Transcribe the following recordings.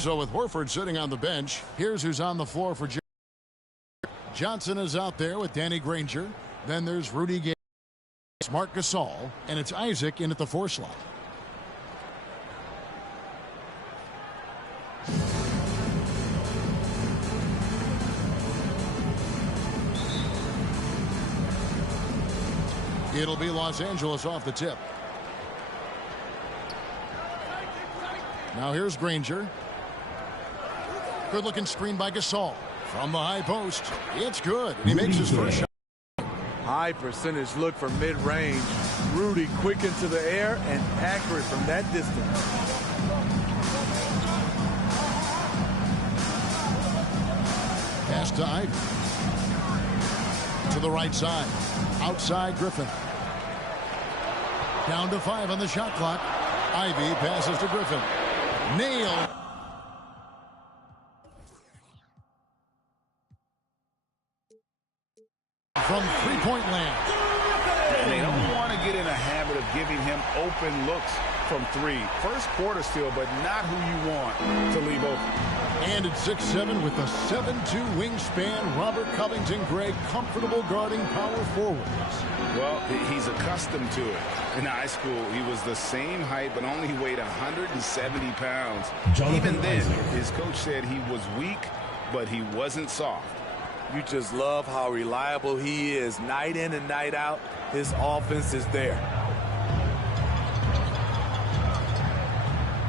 So with Horford sitting on the bench, here's who's on the floor for Johnson is out there with Danny Granger. Then there's Rudy Gay, Marc Gasol, and it's Isaac in at the 4 slot. It'll be Los Angeles off the tip. Now here's Granger. Good-looking screen by Gasol. From the high post. It's good. He makes his first shot. High percentage look for mid-range. Rudy quick into the air and accurate from that distance. Pass to Ivy. To the right side. Outside Griffin. Down to 5 on the shot clock. Ivy passes to Griffin. Nailed. From three-point land. And they don't want to get in a habit of giving him open looks from 3. First quarter still, but not who you want to leave open. And at 6'7" with a 7'2" wingspan, Robert Covington Gray comfortable guarding power forwards. Well, he's accustomed to it. In high school, he was the same height, but only weighed 170 pounds. Even then, his coach said he was weak, but he wasn't soft. You just love how reliable he is. Night in and night out, his offense is there.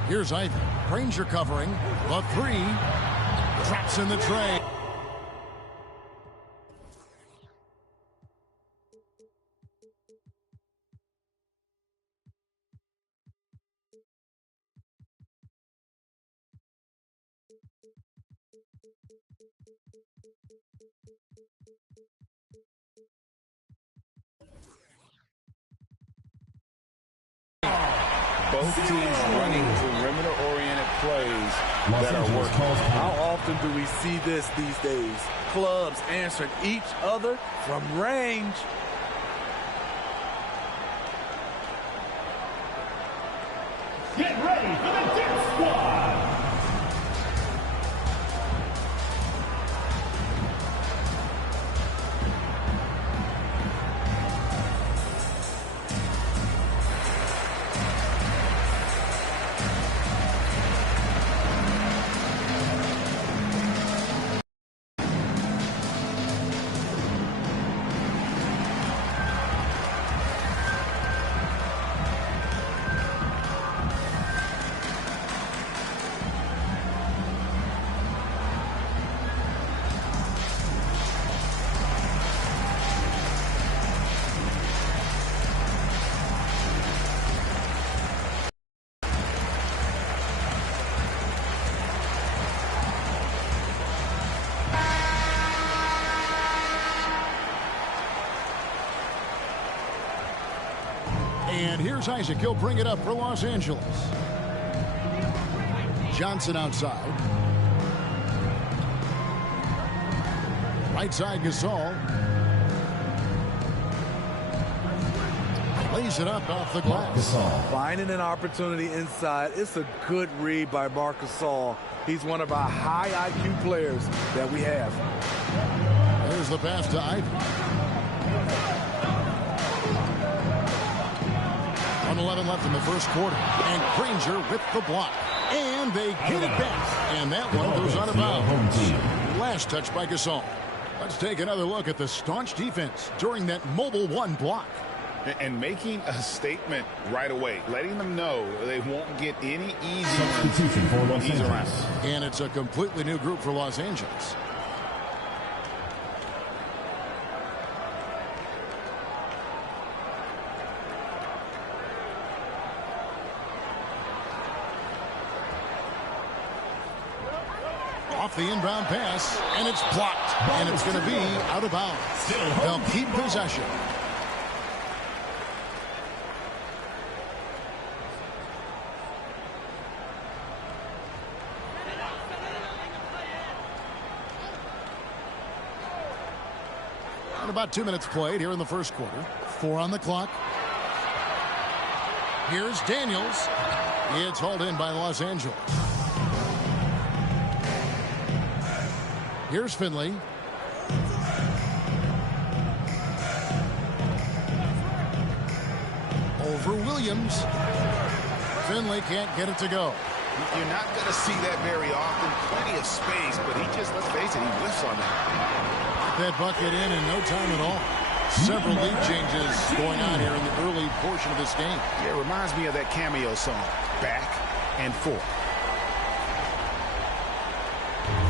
Here's Ivy. Granger covering. The 3. Drops in the tray. Both teams running perimeter-oriented plays that are working. How often do we see this these days? Clubs answering each other from range. Get ready for the Dip Squad. And here's Isaac. He'll bring it up for Los Angeles. Johnson outside. Right side Gasol. Lays it up off the glass. Finding an opportunity inside. It's a good read by Marc Gasol. He's one of our high IQ players that we have. There's the pass to Ivy. 1:11 left in the first quarter. And Granger with the block. And they get it back. And that one goes out of bounds. Last touch by Gasol. Let's take another look at the staunch defense during that mobile 1 block. And making a statement right away, letting them know they won't get any easy Substitution for Los Angeles around. And it's a completely new group for Los Angeles. Off the inbound pass, and it's blocked. And it's going to be out of bounds. They'll keep possession. And about 2 minutes played here in the first quarter. 4 on the clock. Here's Daniels. It's hauled in by Los Angeles. Here's Finley. Over Williams. Finley can't get it to go. You're not going to see that very often. Plenty of space, but he just, let's face it, he whiffs on that. That bucket in no time at all. Several lead changes going on here in the early portion of this game. Yeah, it reminds me of that Cameo song, Back and Forth.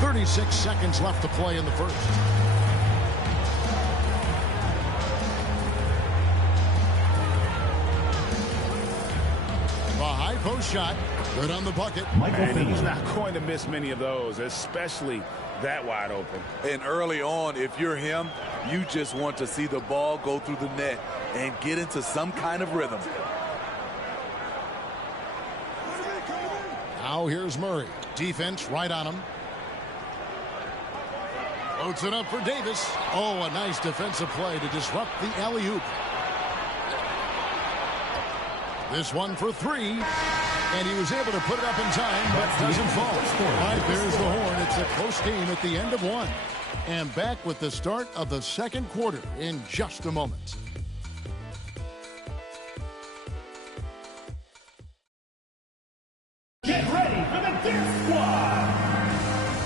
36 seconds left to play in the first. The high post shot. Good on the bucket. And he's not going to miss many of those, especially that wide open. And early on, if you're him, you just want to see the ball go through the net and get into some kind of rhythm. Now here's Murray. Defense right on him. Loads it up for Davis. Oh, a nice defensive play to disrupt the alley-oop. This one for three. And he was able to put it up in time, but doesn't fall. Right, there's the horn. It's a close game at the end of one. And back with the start of the second quarter in just a moment. Get ready for the Dip Squad.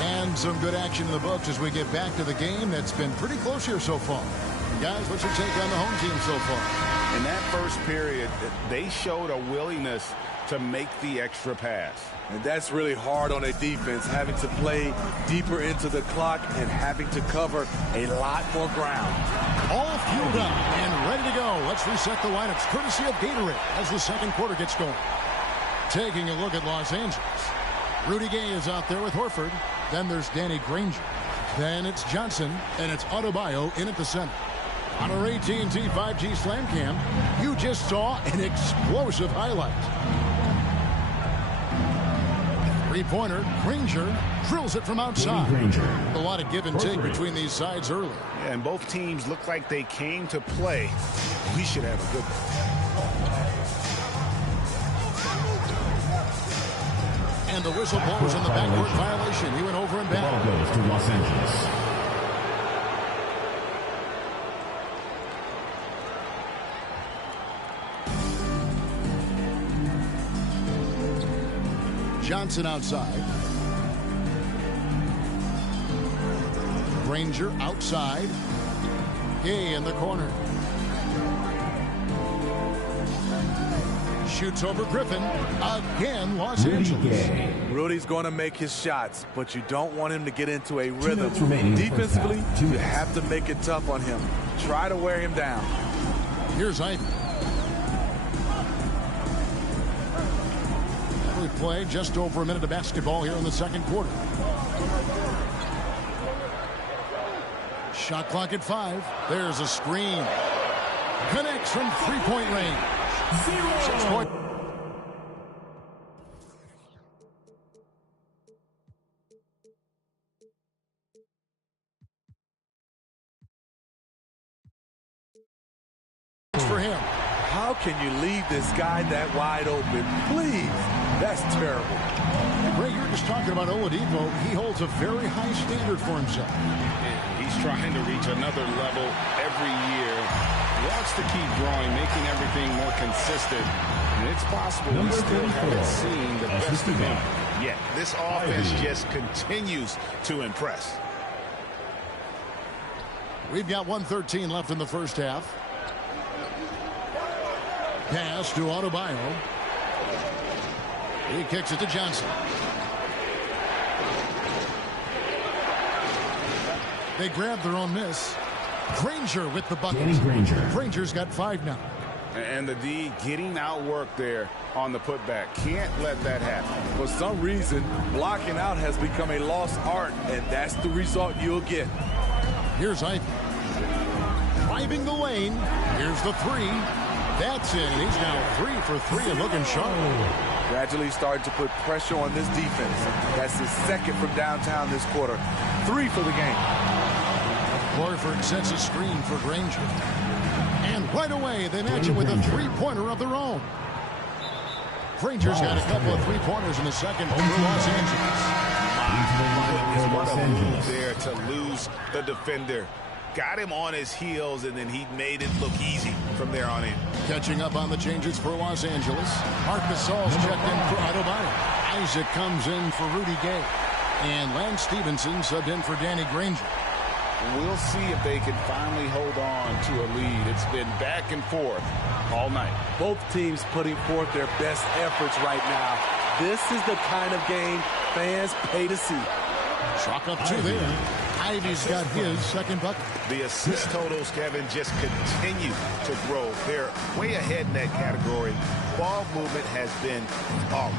And some good action in the books as we get back to the game that's been pretty close here so far. Guys, what's your take on the home team so far? In that first period, they showed a willingness to make the extra pass. And that's really hard on a defense, having to play deeper into the clock and having to cover a lot more ground. All fueled up and ready to go. Let's reset the lineups courtesy of Gatorade as the second quarter gets going. Taking a look at Los Angeles. Rudy Gay is out there with Horford. Then there's Danny Granger. Then it's Johnson, and it's Adebayo in at the center. On our AT&T 5G Slam Cam, you just saw an explosive highlight. Three-pointer, Granger drills it from outside. A lot of give and take between these sides early. Yeah, and both teams look like they came to play. We should have a good one. And the whistle blows on the backcourt violation. He went over and back. Ball goes to Los Angeles. Johnson outside. Granger outside. Gay in the corner. Shoots over Griffin. Again, Los Angeles. Rudy's going to make his shots, but you don't want him to get into a rhythm. Defensively, you have to make it tough on him. Try to wear him down. Here's Ivy. We play just over a minute of basketball here in the second quarter. Shot clock at 5. There's a screen. Connects from three-point range. 6 point. For him. How can you leave this guy that wide open? Please. That's terrible. Ray, you were just talking about Oladipo. He holds a very high standard for himself. He's trying to reach another level every year. Wants to keep growing, making everything more consistent. And it's possible we still haven't seen the best of him yet. This offense just continues to impress. We've got 1:13 left in the first half. Pass to Adebayo. He kicks it to Johnson. They grab their own miss. Granger with the bucket. Granger's got 5 now. And the D getting outworked there on the putback. Can't let that happen. For some reason, blocking out has become a lost art, and that's the result you'll get. Here's Ivy. Driving the lane. Here's the 3. That's it. He's now 3 for 3 and looking sharp. Gradually starting to put pressure on this defense. That's his second from downtown this quarter. 3 for the game. Horford sets a screen for Granger. And right away, they match it with a three-pointer of their own. Granger's got a couple of three-pointers in the second over Los Angeles. What a move there to lose the defender. Got him on his heels, and then he made it look easy from there on in. Catching up on the changes for Los Angeles. Marc Gasol's checked in for Adebayo. Isaac comes in for Rudy Gay. And Lance Stevenson subbed in for Danny Granger. We'll see if they can finally hold on to a lead. It's been back and forth all night. Both teams putting forth their best efforts right now. This is the kind of game fans pay to see. Chalk up two there. Ivy's got his second bucket. The assist totals, Kevin, just continue to grow. They're way ahead in that category. Ball movement has been flawless.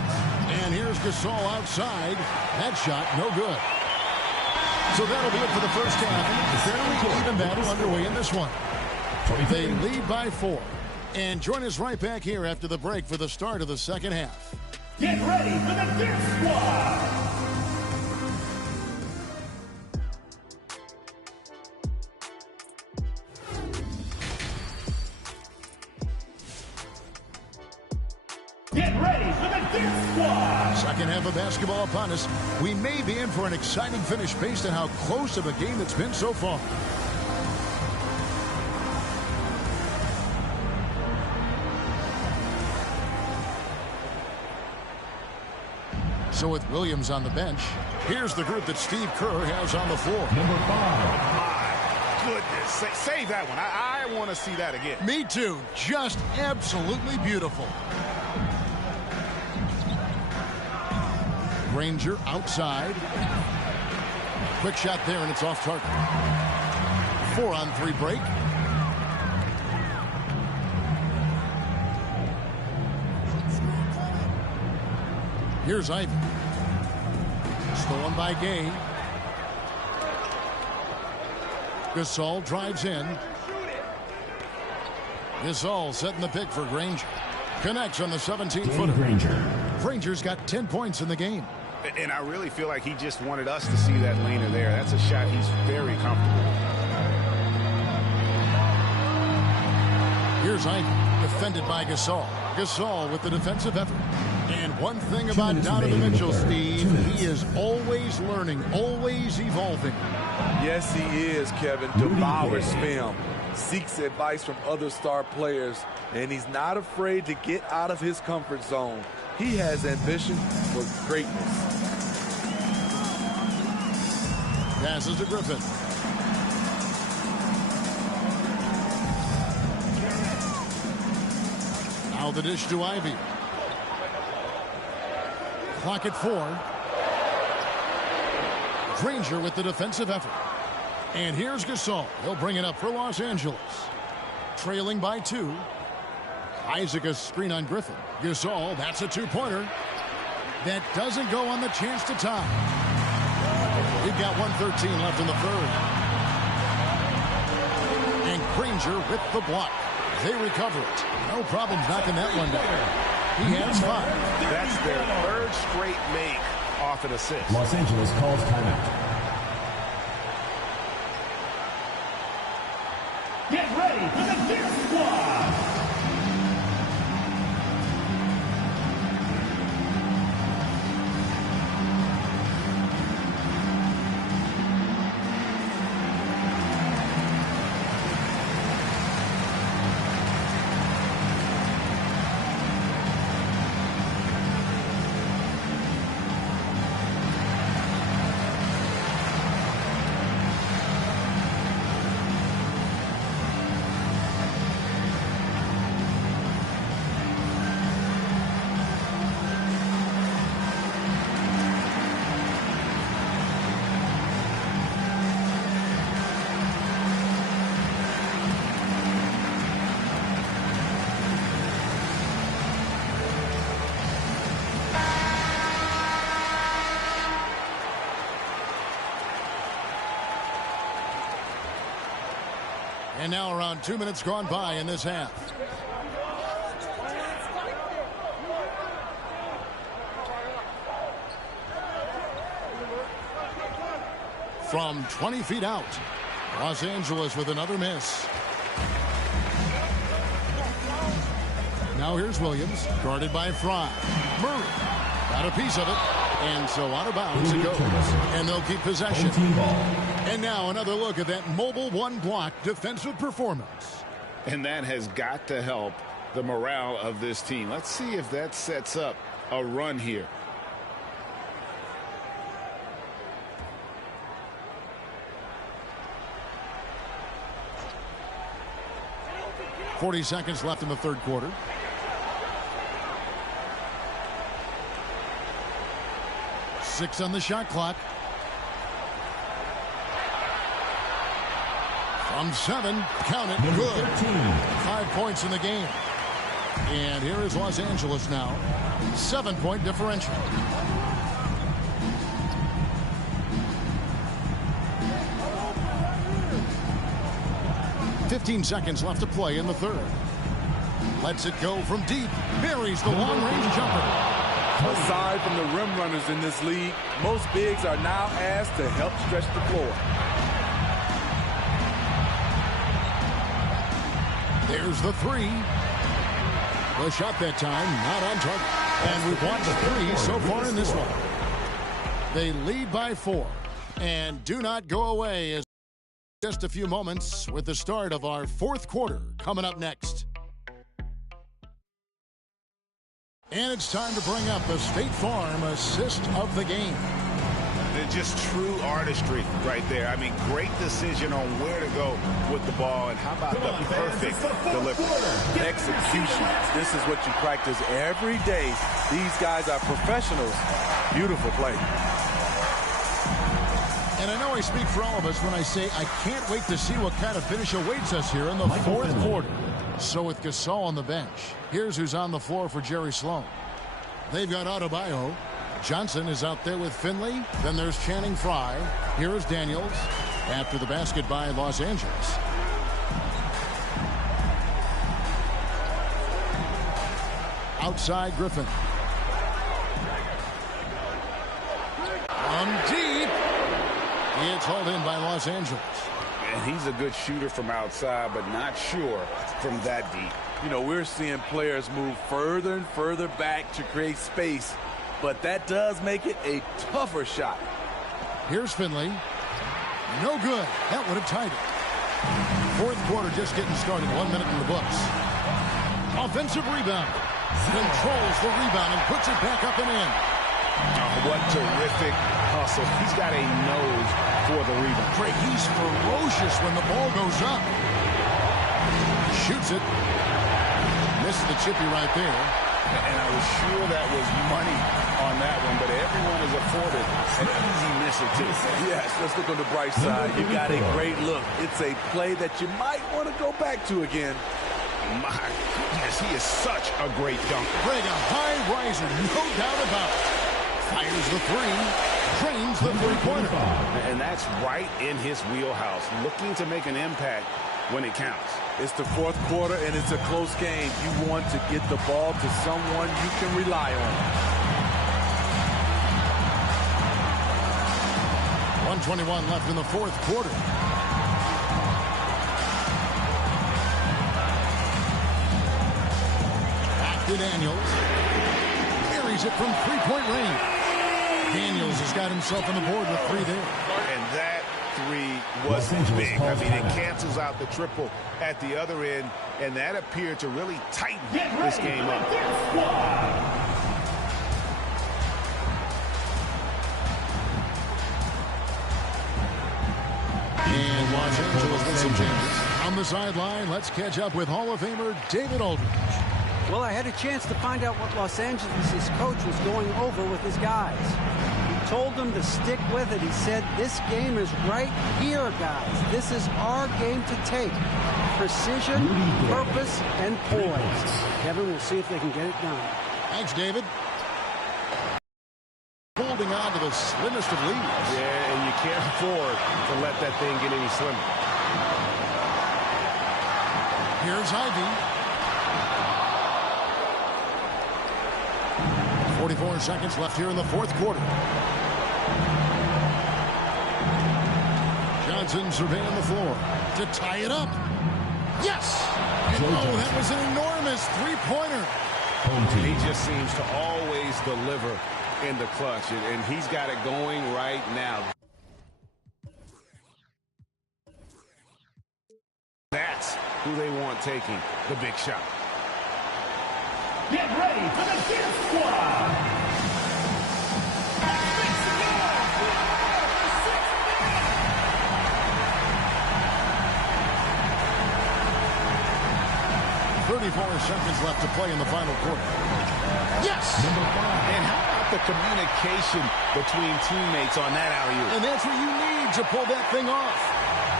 And here's Gasol outside. That shot, no good. So that'll be it for the first half. Fairly even battle underway in this one. They lead by 4. And join us right back here after the break for the start of the second half. Get ready for the Dirt Squad! Get ready for the Dirt Squad! Second half of basketball upon us. We may be in for an exciting finish based on how close of a game it's been so far. So with Williams on the bench, here's the group that Steve Kerr has on the floor. Number 5. My goodness. Save that one. I want to see that again. Me too. Just absolutely beautiful. Granger outside. Quick shot there, and it's off target. 4-on-3 break. Here's Ivy. Stolen by Gay. Gasol drives in. Gasol setting the pick for Granger. Connects on the 17-footer. Granger's got 10 points in the game. And I really feel like he just wanted us to see that leaner there. That's a shot he's very comfortable with. Here's Ivy, defended by Gasol. Gasol with the defensive effort. And one thing about Donovan Mitchell, Steve, he is always learning, always evolving. Yes, he is, Kevin. Devours film, seeks advice from other star players, and he's not afraid to get out of his comfort zone. He has ambition for greatness. Passes to Griffin. Now the dish to Ivy. Clock at 4. Granger with the defensive effort. And here's Gasol. He'll bring it up for Los Angeles. Trailing by 2. Isaac a screen on Griffin. Gasol, that's a two-pointer. That doesn't go on the chance to tie. We've got 1:13 left in the third. And Granger with the block. They recover it. No problem knocking that one down. He has 5. That's their third straight make off an assist. Los Angeles calls timeout. Get ready for the Dirt Squad! And now around 2 minutes gone by in this half. From 20 feet out, Los Angeles with another miss. Now here's Williams, guarded by Fry. Murray got a piece of it. And so out of bounds it goes. And they'll keep possession. And now another look at that mobile one-block defensive performance. And that has got to help the morale of this team. Let's see if that sets up a run here. .40 seconds left in the third quarter. Six on the shot clock. From 7, count it, good. 5 points in the game. And here is Los Angeles now. 7-point differential. .15 seconds left to play in the third. Lets it go from deep. Buries the long-range jumper. Aside from the rim runners in this league, most bigs are now asked to help stretch the floor. There's the three. The shot that time, not on target. And we've watched 3 so far in this one. They lead by 4. And do not go away as just a few moments with the start of our fourth quarter coming up next. And it's time to bring up the State Farm assist of the game. They're just true artistry right there. I mean, great decision on where to go with the ball, and how about the perfect delivery? Execution. This is what you practice every day. These guys are professionals. Beautiful play. And I know I speak for all of us when I say I can't wait to see what kind of finish awaits us here in the fourth quarter. So with Gasol on the bench, here's who's on the floor for Jerry Sloan. They've got Adebayo. Johnson is out there with Finley. Then there's Channing Frye. Here is Daniels after the basket by Los Angeles. Outside Griffin. From deep. It's hauled in by Los Angeles. And he's a good shooter from outside, but not sure from that deep. You know, we're seeing players move further and further back to create space, but that does make it a tougher shot. Here's Finley. No good. That would have tied it. Fourth quarter just getting started. 1 minute in the books. Offensive rebound. Controls the rebound and puts it back up and in. Oh, what terrific hustle. He's got a nose for the rebound. Craig, he's ferocious when the ball goes up. Shoots it. Missed the chippy right there. And I was sure that was money on that one, but everyone is afforded an easy miss or two. Yes, let's look on the bright side. You got a great look. It's a play that you might want to go back to again. My goodness, he is such a great dunker. Craig, a high riser, no doubt about it. Fires the three, drains the three-pointer. And that's right in his wheelhouse, looking to make an impact when it counts. It's the fourth quarter, and it's a close game. You want to get the ball to someone you can rely on. 1:21 left in the fourth quarter. Back to Daniels. Carries it from three-point range. Daniels has got himself on the board with 3 there. And that 3 was big. I mean, it cancels out the triple at the other end, and that appeared to really tighten this game up. And Los Angeles with some changes. On the sideline, let's catch up with Hall of Famer David Aldridge. Well, I had a chance to find out what Los Angeles' coach was going over with his guys. He told them to stick with it. He said, this game is right here, guys. This is our game to take. Precision, purpose, and poise. Kevin, we'll see if they can get it done. Thanks, David. Holding on to the slimmest of leads. Yeah, and you can't afford to let that thing get any slimmer. Here's Ivy. 44 seconds left here in the fourth quarter. Johnson surveying the floor to tie it up. Yes! Oh, that was an enormous three-pointer. He just seems to always deliver in the clutch, and he's got it going right now. That's who they want taking the big shot. Get ready for the Death Squad. 34 seconds left to play in the final quarter. Yes! And how about the communication between teammates on that alley-oop? And that's what you need to pull that thing off.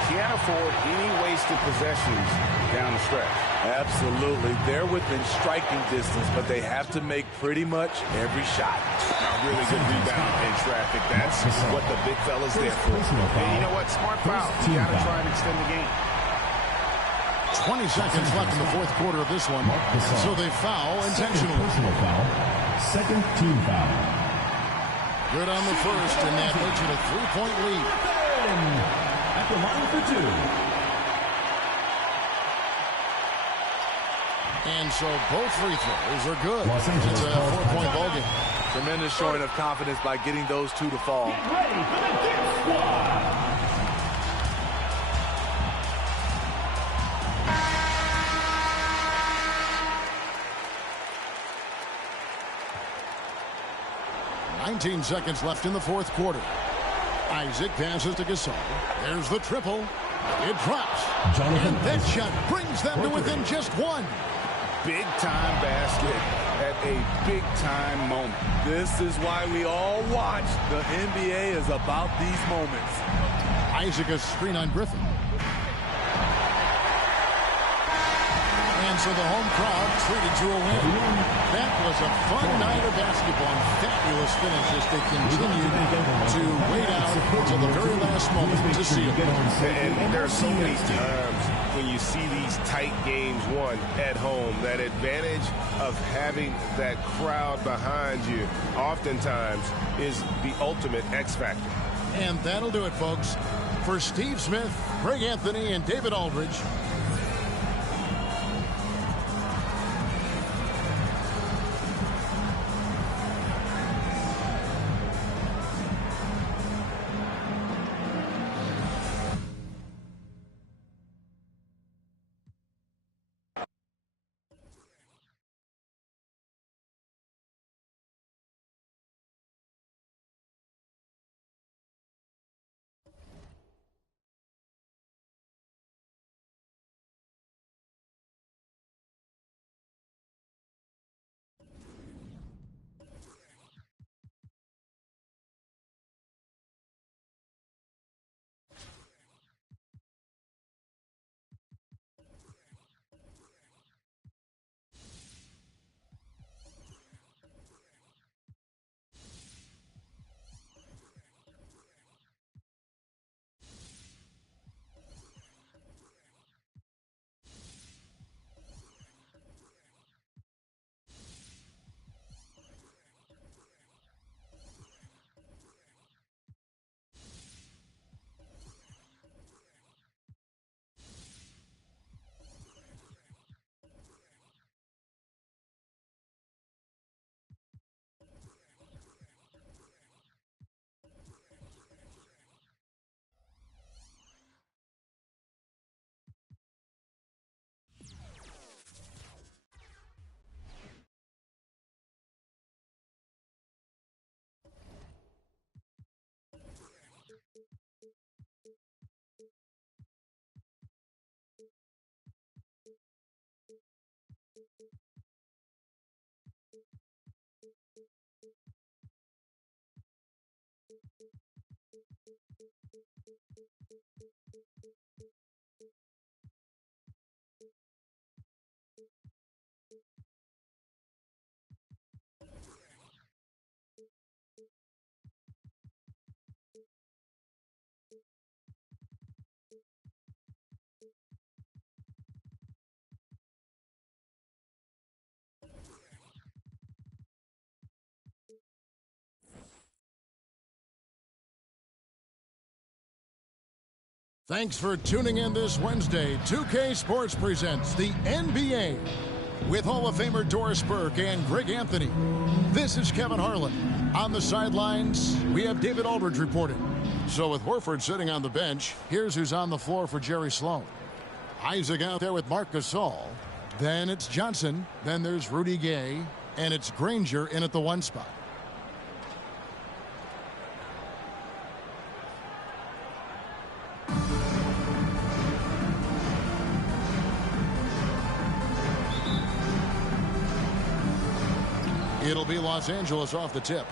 Can't afford any wasted possessions down the stretch. Absolutely. They're within striking distance, but they have to make pretty much every shot. A really good rebound in traffic. That's what the big fella's there for. And you know what? Smart foul. You got to try and extend the game. 20 seconds left in the fourth quarter of this one, so they foul intentionally. Second team foul. Good on the first, and that makes it a 3-point lead. At the line for two. And so both free throws are good. It's a 4-point ballgame. Tremendous showing of confidence by getting those two to fall. Get ready for the Death Squad. Nineteen seconds left in the fourth quarter. Isaac passes to Gasol. There's the triple. It drops. And that shot brings them to within just one. Big-time basket at a big-time moment. This is why we all watch. The NBA is about these moments. Isaac a screen on Griffin. And so the home crowd treated to a win. That was a fun night of basketball and fabulous finish as they continued to wait out until the very last moment to seal it. And there are so many times when you see these tight games won at home, that advantage of having that crowd behind you oftentimes is the ultimate X factor. And that'll do it, folks. For Steve Smith, Greg Anthony, and David Aldridge, thanks for tuning in this Wednesday. 2K Sports presents the NBA with Hall of Famer Doris Burke and Greg Anthony. This is Kevin Harlan. On the sidelines, we have David Aldridge reporting. So with Horford sitting on the bench, here's who's on the floor for Jerry Sloan. Isaac out there with Marc Gasol. Then it's Johnson. Then there's Rudy Gay. And it's Granger in at the 1 spot. It'll be Los Angeles off the tip.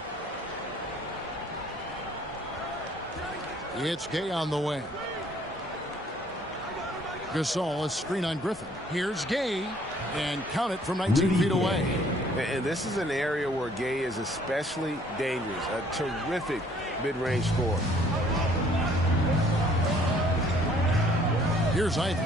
It's Gay on the wing. Gasol is screen on Griffin. Here's Gay, and count it from 19 feet away. And this is an area where Gay is especially dangerous. A terrific mid-range scorer. Here's Ivy.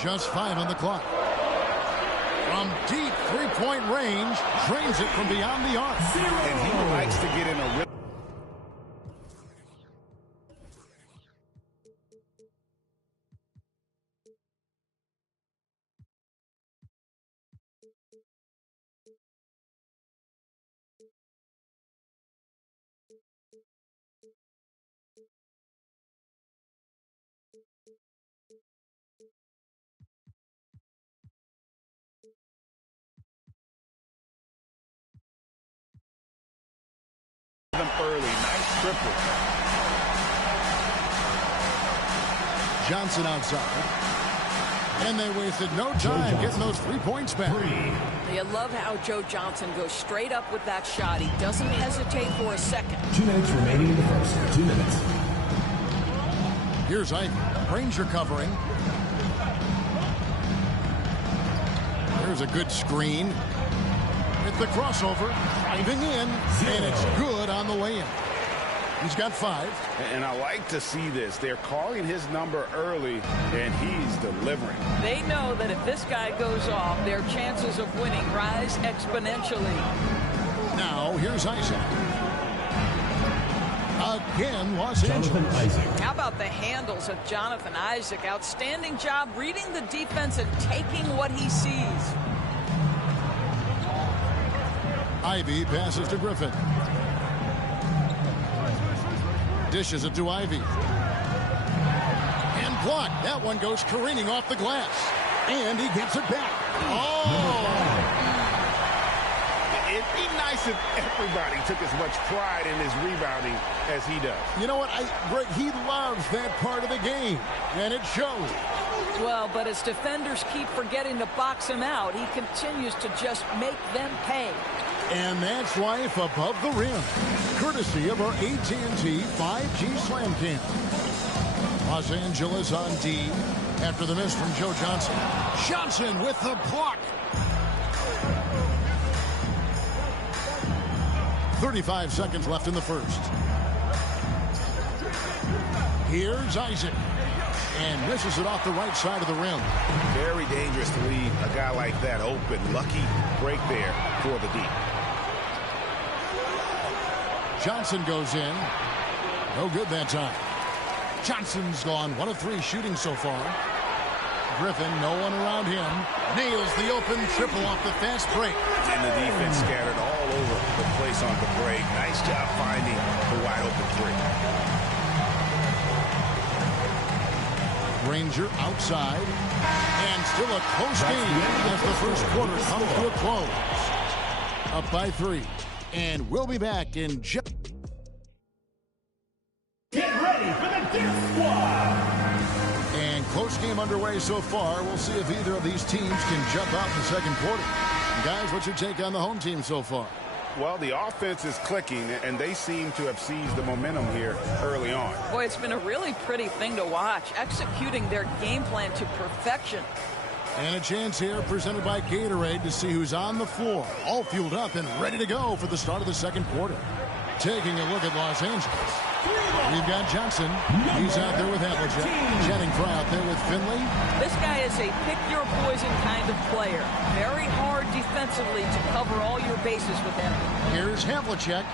Just 5 on the clock. From deep three-point range, drains it from beyond the arc. And he likes to get in a rhythm. Early, nice triple. Johnson outside. And they wasted no time getting those 3 points back. You love how Joe Johnson goes straight up with that shot. He doesn't hesitate for a second. 2 minutes remaining in the first. 2 minutes. Here's Ivy. Granger covering. There's a good screen. At the crossover, driving in, and it's good on the way in. He's got 5. And I like to see this. They're calling his number early, and he's delivering. They know that if this guy goes off, their chances of winning rise exponentially. Now, here's Isaac. Again, Los Angeles. Isaac. How about the handles of Jonathan Isaac? Outstanding job reading the defense and taking what he sees. Ivy passes to Griffin. Dishes it to Ivy. And blocked. That one goes careening off the glass. And he gets it back. Oh! It'd be nice if everybody took as much pride in his rebounding as he does. You know what? He loves that part of the game. And it shows. Well, but as defenders keep forgetting to box him out, he continues to just make them pay. And that's life above the rim, courtesy of our AT&T 5G Slam Cam. Los Angeles on D after the miss from Joe Johnson. Johnson with the block. 35 seconds left in the first. Here's Isaac. And misses it off the right side of the rim. Very dangerous to leave a guy like that open. Lucky break there for the D. Johnson goes in. No good that time. Johnson's gone 1 of 3 shooting so far. Griffin, no one around him. Nails the open triple off the fast break. And the defense scattered all over the place on the break. Nice job finding the wide open 3. Granger outside. And still a close game as the first quarter comes to a close. Up by 3. And we'll be back in just... Get ready for the Dip Squad! And close game underway so far. We'll see if either of these teams can jump out in the second quarter. Guys, what's your take on the home team so far? Well, the offense is clicking, and they seem to have seized the momentum here early on. Boy, it's been a really pretty thing to watch, executing their game plan to perfection. And a chance here presented by Gatorade to see who's on the floor, all fueled up and ready to go for the start of the second quarter. Taking a look at Los Angeles. We've got Johnson. He's out there with Havlicek. Channing Frye out there with Finley. This guy is a pick-your-poison kind of player. Very hard defensively to cover all your bases with him. Here's Havlicek,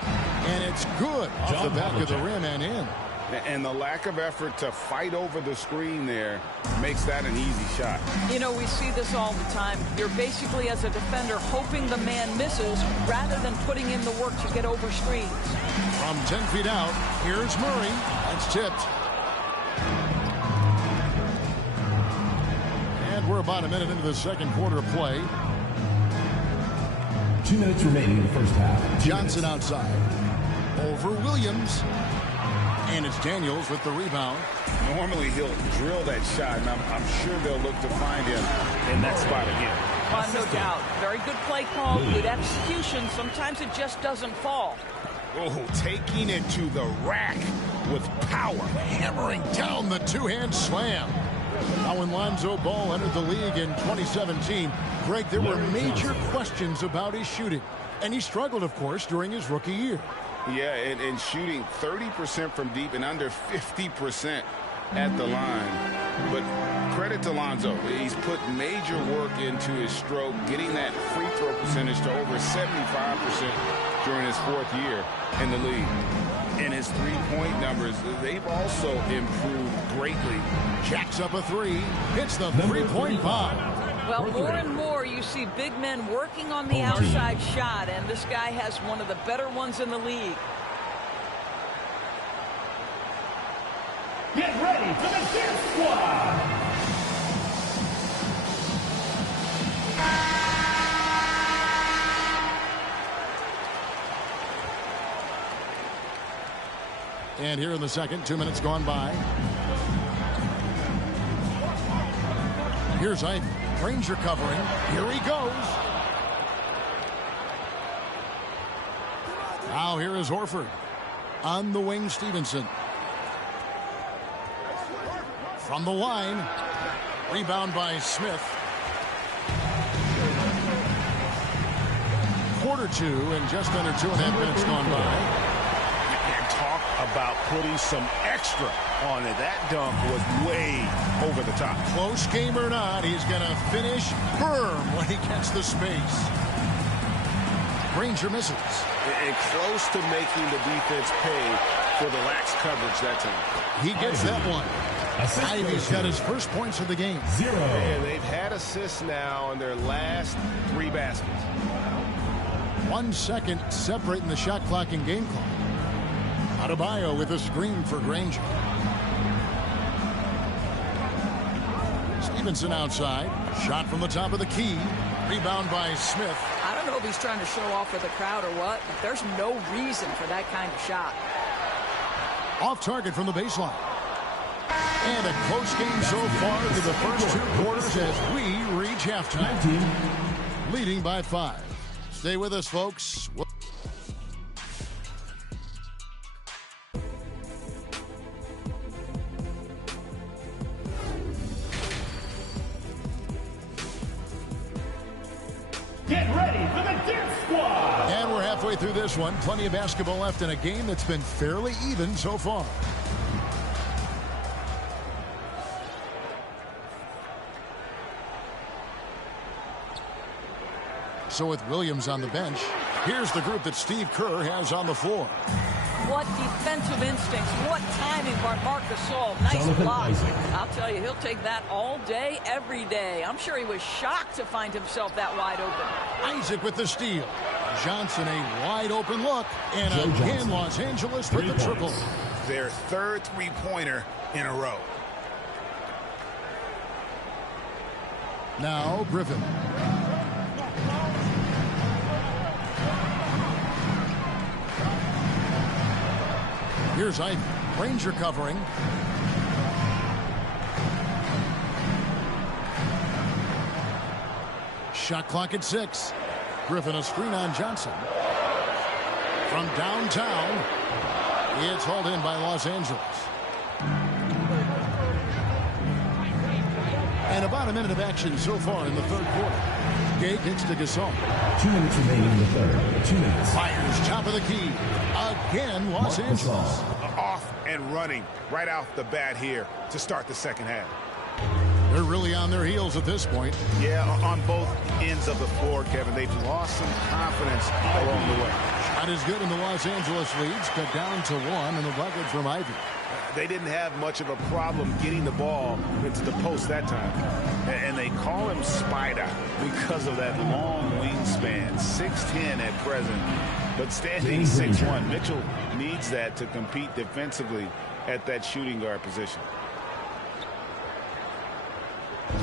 and it's good off the back of the rim and in. And the lack of effort to fight over the screen there makes that an easy shot. You know, we see this all the time. You're basically, as a defender, hoping the man misses rather than putting in the work to get over screens. From 10 feet out, here's Murray. That's tipped. And we're about a minute into the second quarter of play. 2 minutes remaining in the first half. Johnson outside. Over Williams. And it's Daniels with the rebound. Normally he'll drill that shot, and I'm sure they'll look to find him in that spot again. No doubt. Very good play call, good execution. Sometimes it just doesn't fall. Oh, taking it to the rack with power. Hammering down the two-hand slam. Now when Lonzo Ball entered the league in 2017, Greg, there were major questions about his shooting. And he struggled, of course, during his rookie year. Yeah, and shooting 30% from deep and under 50% at the line. But credit to Lonzo. He's put major work into his stroke, getting that free throw percentage to over 75% during his fourth year in the league. And his three-point numbers, they've also improved greatly. Jacks up a three, hits the three-point bomb. Well, more and more you see big men working on the outside shot, and this guy has one of the better ones in the league. Get ready for the dance squad. And here in the second, 2 minutes gone by. Here's Ivey. Granger covering. Here he goes. Now here is Horford. On the wing, Stevenson. From the line. Rebound by Smith. Quarter two and just under 2.5 minutes gone by. Talk about putting some extra on it. That dunk was way over the top. Close game or not, he's going to finish firm when he gets the space. Granger misses. And close to making the defense pay for the lax coverage that time. He gets that one. Ivey's got his first points of the game. 0. And they've had assists now on their last 3 baskets. 1 second separating the shot clock and game clock. Adebayo with a screen for Granger. Stevenson outside. Shot from the top of the key. Rebound by Smith. I don't know if he's trying to show off for the crowd or what, but there's no reason for that kind of shot. Off target from the baseline. And a close game so far to the first 2 quarters as we reach halftime. Leading by 5. Stay with us, folks. Get ready for the dance squad. And we're halfway through this one. Plenty of basketball left in a game that's been fairly even so far. So with Williams on the bench, here's the group that Steve Kerr has on the floor. What defensive instincts. What timing by Marc Gasol. Nice block. I'll tell you, he'll take that all day, every day. I'm sure he was shocked to find himself that wide open. Isaac with the steal. Johnson a wide open look. And again, Los Angeles with the triple. Their third three-pointer in a row. Now Griffin. Here's Ivey. Granger covering. Shot clock at 6. Griffin a screen on Johnson. From downtown, it's hauled in by Los Angeles. And about a minute of action so far in the third quarter. Gay kicks to Gasol. 2 minutes remaining in the third. 2 minutes. Fires top of the key. Again, Los Angeles. Off and running right off the bat here to start the second half. They're really on their heels at this point. Yeah, on both ends of the floor, Kevin. They've lost some confidence along the way. Shot is good, and the Los Angeles leads cut down to 1, and the bucket from Ivey. They didn't have much of a problem getting the ball into the post that time. And they call him Spider because of that long wingspan, 6'10" at present. But standing 6'1", Mitchell needs that to compete defensively at that shooting guard position.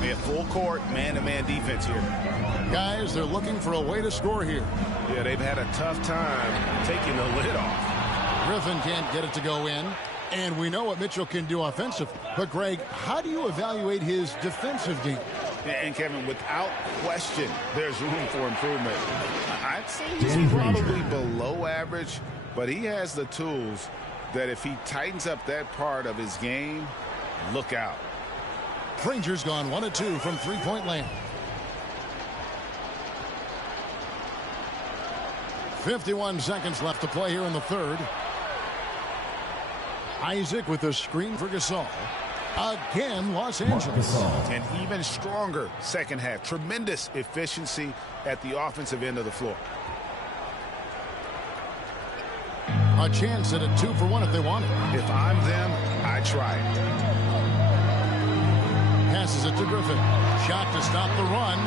They have full court, man-to-man defense here. Guys, they're looking for a way to score here. Yeah, they've had a tough time taking the lid off. Griffin can't get it to go in. And we know what Mitchell can do offensively. But, Greg, how do you evaluate his defensive game? And, Kevin, without question, there's room for improvement. I'd say he's probably below average, but he has the tools that if he tightens up that part of his game, look out. Granger's gone 1 of 2 from three-point land. 51 seconds left to play here in the third. Isaac with a screen for Gasol. Again, Los Angeles. An even stronger second half. Tremendous efficiency at the offensive end of the floor. A chance at a 2-for-1 if they want it. If I'm them, I try it. Passes it to Griffin. Shot to stop the run.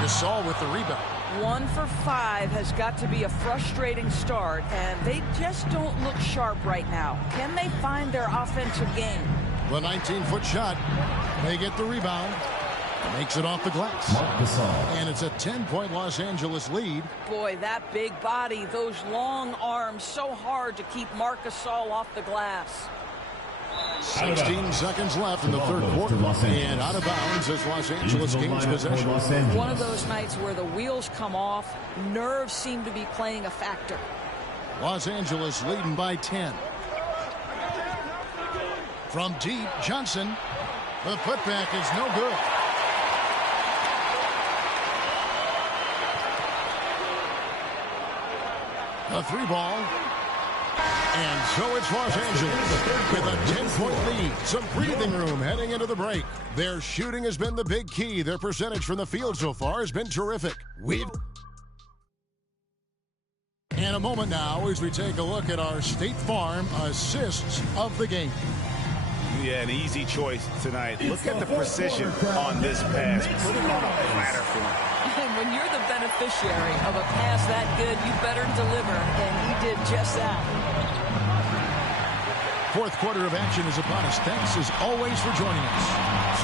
Gasol with the rebound. 1 for 5 has got to be a frustrating start, and they just don't look sharp right now. Can they find their offensive game? The 19-foot shot. They get the rebound. Makes it off the glass. And it's a 10-point Los Angeles lead. Boy, that big body, those long arms, so hard to keep Marc Gasol off the glass. 16 seconds left in the third quarter. And out of bounds as Los Angeles gains possession. One of those nights where the wheels come off, nerves seem to be playing a factor. Los Angeles leading by 10. From deep, Johnson. The putback is no good. A 3-ball. And so it's Los Angeles with a 10-point lead. Some breathing room heading into the break. Their shooting has been the big key. Their percentage from the field so far has been terrific. And a moment now as we take a look at our State Farm assists of the game. Yeah, an easy choice tonight. Look at the precision on this pass. Put it on a platter for him. And when you're the beneficiary of a pass that good, you better deliver. And he did just that. Fourth quarter of action is upon us. Thanks as always for joining us.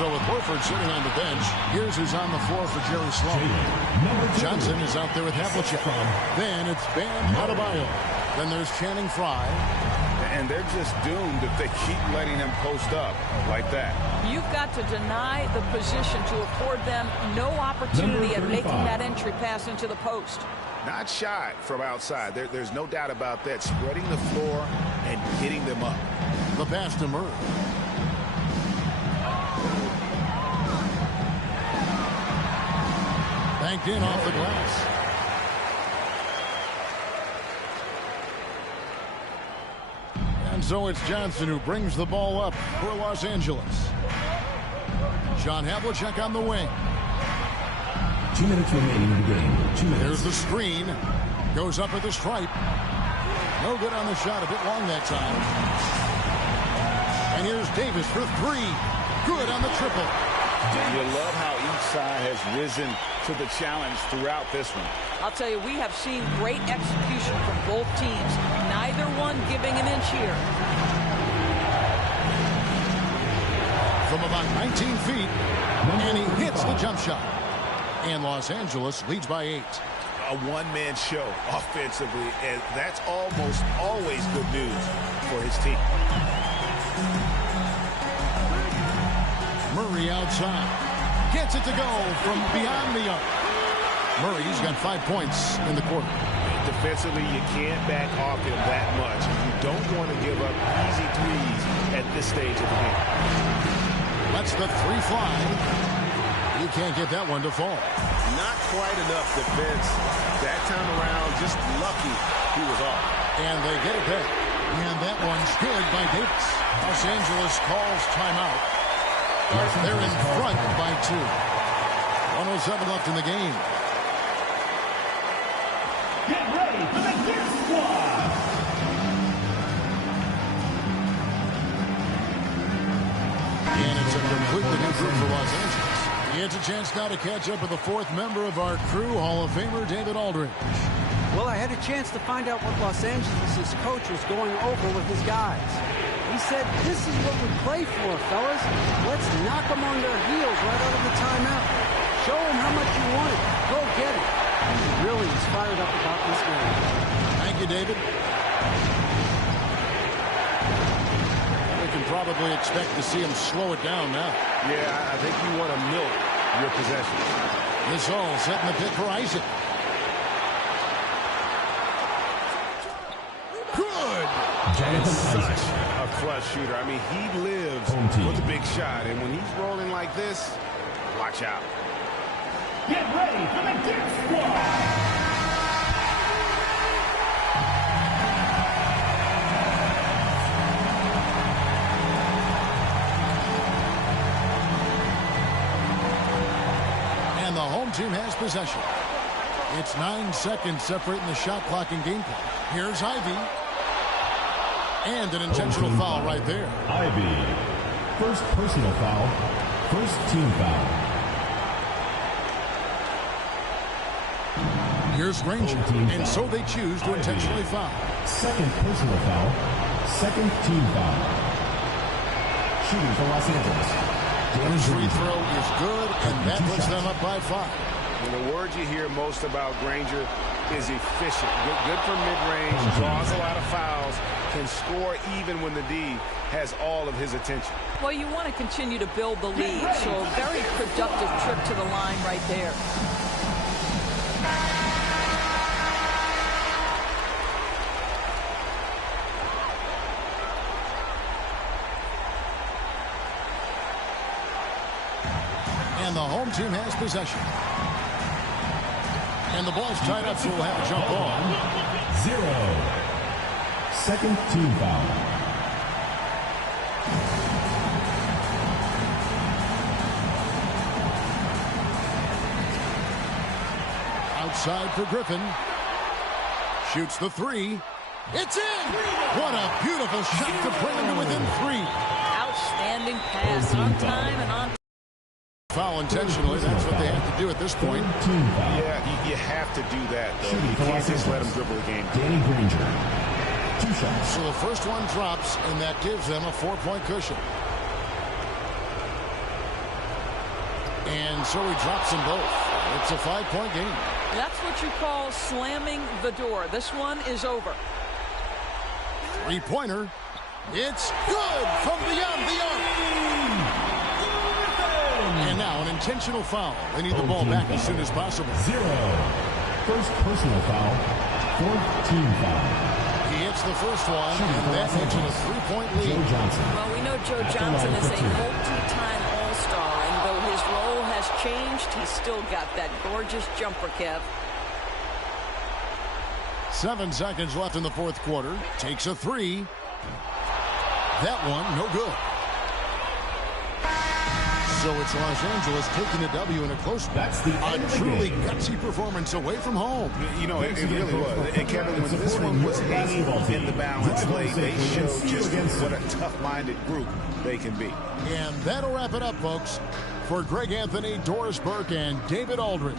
So with Horford sitting on the bench, here's who's on the floor for Jerry Sloan. Johnson is out there with Havlicek. Then it's Bam Adebayo. Then there's Channing Frye. And they're just doomed if they keep letting him post up like that. You've got to deny the position to afford them no opportunity at making that entry pass into the post. Not shy from outside. There's no doubt about that. Spreading the floor and hitting them up. The pass to Murray. Banked in off the glass. And so it's Johnson who brings the ball up for Los Angeles. John Havlicek on the wing. 2 minutes remaining in the game. 2 minutes. There's the screen. Goes up at the stripe. No good on the shot. A bit long that time. And here's Davis for 3. Good on the triple. You love how each side has risen to the challenge throughout this one. I'll tell you, we have seen great execution from both teams. Neither one giving an inch here. From about 19 feet. And he hits the jump shot. And Los Angeles leads by 8. A one-man show offensively, and that's almost always good news for his team. Murray outside. Gets it to go from beyond the arc. Murray's got 5 points in the quarter. Defensively, you can't back off him that much. You don't want to give up easy threes at this stage of the game. Lets the 3 fly. He can't get that one to fall. Not quite enough defense that time around. Just lucky he was off. And they get it back. And that one's good by Davis. Los Angeles calls timeout. They're in front by 2. 1:07 left in the game. Get ready for the Gear Squad. And it's a completely new group for Los Angeles. He has a chance now to catch up with the fourth member of our crew, Hall of Famer David Aldridge. Well, I had a chance to find out what Los Angeles' coach was going over with his guys. He said, this is what we play for, fellas. Let's knock them on their heels right out of the timeout. Show them how much you want it. Go get it. He really is fired up about this game. Thank you, David. We can probably expect to see him slow it down now. Yeah, I think you want to milk your possession. This all setting the pick for Isaac. Good. Such a clutch shooter. I mean, he lives with a big shot, and when he's rolling like this, watch out. Get ready for the Dip Squad. And the home team has possession. It's 9 seconds separating the shot clock and game clock. Here's Ivy. And an intentional foul right there. Ivy. First personal foul. First team foul. Here's Granger. And so they choose to intentionally foul. Second personal foul. Second team foul. Shooting for Los Angeles. His free throw is good, and that puts them up by 5. And the word you hear most about Granger is efficient. Good from mid-range, draws a lot of fouls, can score even when the D has all of his attention. Well, you want to continue to build the lead, so a very productive trip to the line right there. And the home team has possession. And the ball's tied up, so we'll have a jump on. 0. Second team foul. Outside for Griffin. Shoots the 3. It's in! What a beautiful shot to bring him to within 3. Outstanding pass on time and on. Foul intentionally. That's what they have to do at this point. Yeah, you have to do that, though. You can't just let him dribble the game. Danny Granger. 2 shots. So the first one drops, and that gives them a 4-point cushion. And so he drops them both. It's a 5-point game. That's what you call slamming the door. This one is over. 3-pointer. It's good from beyond the arc. And now an intentional foul. They need the ball back as soon as possible. 0. First personal foul. Fourth team foul. He hits the first one, and that makes it a 3-point lead. Joe Johnson. Well, we know Joe Johnson is a multi-time All-Star, and though his role has changed, he's still got that gorgeous jumper, Kev. 7 seconds left in the fourth quarter. Takes a 3. That one, no good. So it's Los Angeles taking a W in a close one. That's the end of the truly game. gutsy performance away from home. You know, it really was. And Kevin, when this one was hanging in the balance late, they showed just what a tough-minded group they can be. And that'll wrap it up, folks. For Greg Anthony, Doris Burke, and David Aldridge.